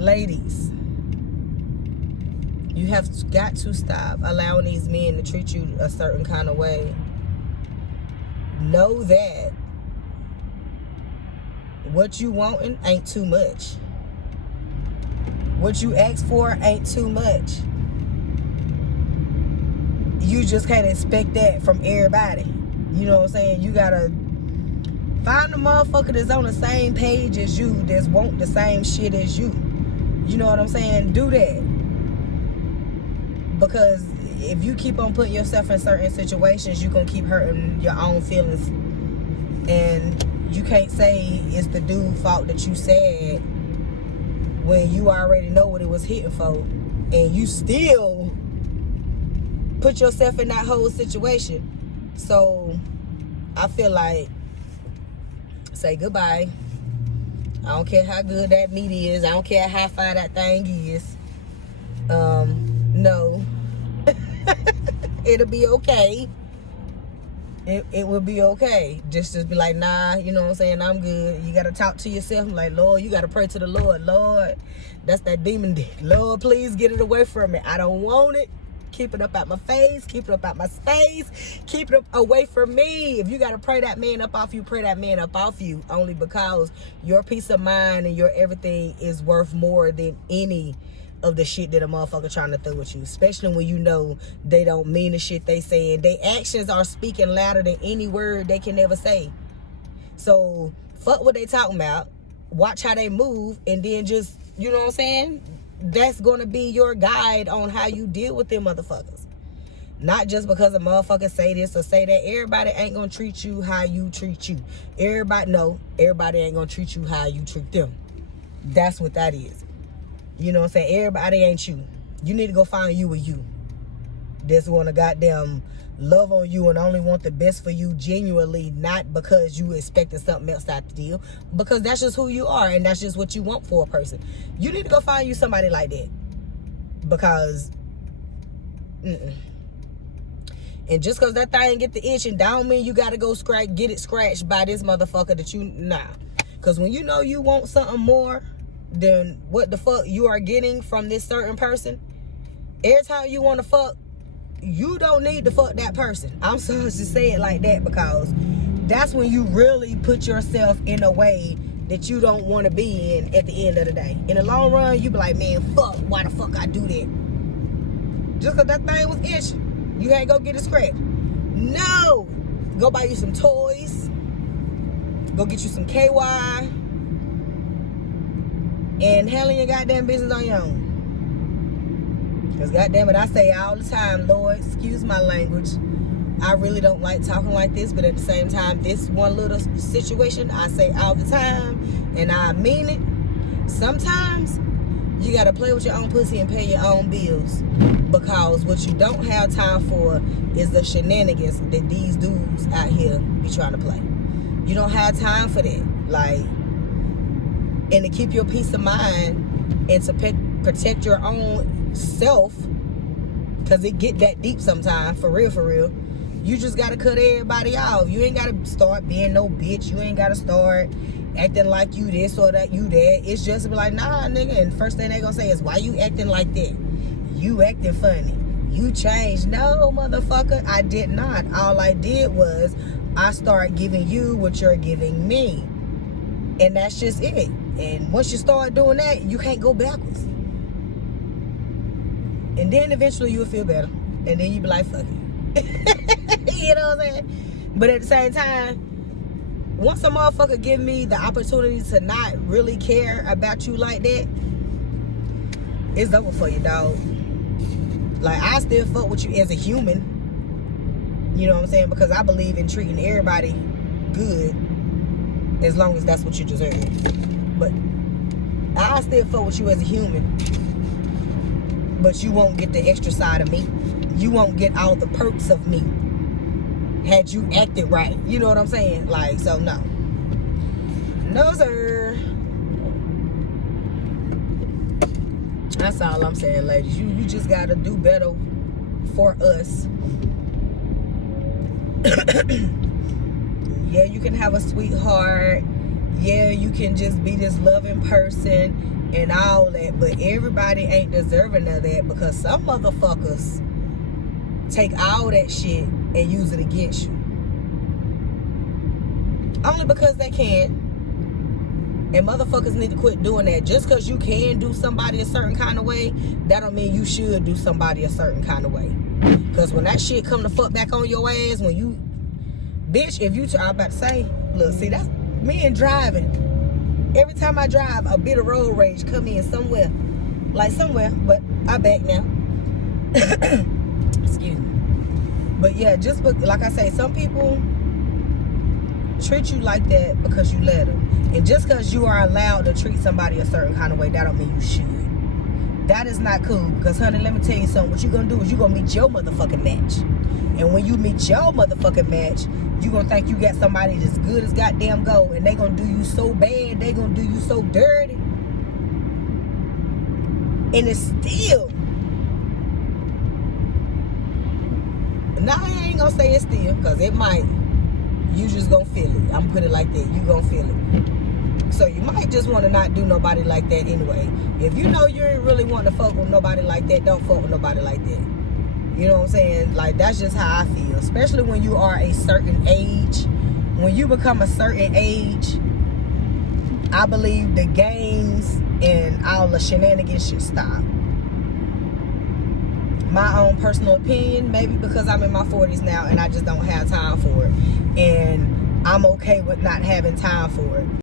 Ladies, you have got to stop allowing these men to treat you a certain kind of way. Know that what you wanting ain't too much. What you ask for ain't too much. You just can't expect that from everybody. You know what I'm saying? You gotta find a motherfucker that's on the same page as you, that's want the same shit as you. You know what I'm saying? Do that. Because if you keep on putting yourself in certain situations, you're gonna keep hurting your own feelings. And you can't say it's the dude's fault that you sad when you already know what it was hitting for, and you still put yourself in that whole situation. So I feel like, say goodbye. I don't care how good that meat is. I don't care how far that thing is. No. It'll be okay. It will be okay. Just to be like, nah, you know what I'm saying? I'm good. You got to talk to yourself. Like, Lord, you got to pray to the Lord. Lord, that's that demon dick. Lord, please get it away from me. I don't want it. Keep it up out my face. Keep it up out my space. Keep it up away from me. If you got to pray that man up off you, pray that man up off you. Only because your peace of mind and your everything is worth more than any of the shit that a motherfucker trying to throw at you. Especially when you know they don't mean the shit they saying. Their actions are speaking louder than any word they can ever say. So fuck what they talking about. Watch how they move, and then just, you know what I'm saying? That's gonna be your guide on how you deal with them motherfuckers. Not just because a motherfucker say this or say that. Everybody ain't gonna treat you how you treat you. Everybody ain't gonna treat you how you treat them. That's what that is. You know what I'm saying? Everybody ain't you. You need to go find you a you that's gonna goddamn love on you and only want the best for you genuinely, not because you expecting something else out the deal, because that's just who you are and that's just what you want for a person. You need to go find you somebody like that. Because and just because that thing get the itching don't mean you gotta go get it scratched by this motherfucker that you, nah. Because when you know you want something more than what the fuck you are getting from this certain person, every time you want to fuck, you don't need to fuck that person. I'm sorry to say it like that, because that's when you really put yourself in a way that you don't want to be in at the end of the day. In the long run, you be like, man, fuck, why the fuck I do that? Just because that thing was itching, you had to go get it scratched. No! Go buy you some toys. Go get you some KY. And handling your goddamn business on your own. Because goddamn it, I say all the time, Lord, excuse my language. I really don't like talking like this, but at the same time, this one little situation, I say all the time, and I mean it. Sometimes, you got to play with your own pussy and pay your own bills. Because what you don't have time for is the shenanigans that these dudes out here be trying to play. You don't have time for that. Like, and to keep your peace of mind and to protect your own self, because it get that deep sometimes, for real, you just got to cut everybody off. You ain't got to start being no bitch. You ain't got to start acting like you this or that, you that. It's just be like, nah, nigga. And first thing they gonna say is, why you acting like that? You acting funny. You changed. No, motherfucker, I did not. All I did was I start giving you what you're giving me. And that's just it. And once you start doing that, you can't go backwards. And then eventually you'll feel better. And then you be like, fuck it. You know what I'm saying? But at the same time, once a motherfucker give me the opportunity to not really care about you like that, it's over for you, dog. Like, I still fuck with you as a human. You know what I'm saying? Because I believe in treating everybody good, as long as that's what you deserve. But I still fuck with you as a human. But you won't get the extra side of me. You won't get all the perks of me had you acted right. You know what I'm saying? Like, so no. No, sir. That's all I'm saying, ladies. You just gotta do better for us. Yeah, you can have a sweetheart. Yeah, you can just be this loving person. and all that, but everybody ain't deserving of that, because some motherfuckers take all that shit and use it against you. Only because they can. And motherfuckers need to quit doing that. Just because you can do somebody a certain kind of way, that don't mean you should do somebody a certain kind of way. Because when that shit come to fuck back on your ass, when you, bitch, if you, I'm about to say, look, see, that's me and driving. Every time I drive, a bit of road rage come in somewhere. Like somewhere, but I back now. Excuse me. But yeah, just like I say, some people treat you like that because you let them. And just because you are allowed to treat somebody a certain kind of way, that don't mean you should. That is not cool. Because, honey, let me tell you something. What you gonna do is you gonna meet your motherfucking match. And when you meet your motherfucking match, you gonna think you got somebody that's good as goddamn gold. And they gonna do you so bad. They gonna do you so dirty. And it's still. Now, I ain't gonna say it's still. Because it might. You just gonna feel it. I'm put it like that. You gonna feel it. So you might just want to not do nobody like that anyway. If you know you ain't really want to fuck with nobody like that, don't fuck with nobody like that. You know what I'm saying? Like, that's just how I feel. Especially when you are a certain age. When you become a certain age, I believe the games and all the shenanigans should stop. My own personal opinion, maybe because I'm in my 40s now and I just don't have time for it. And I'm okay with not having time for it.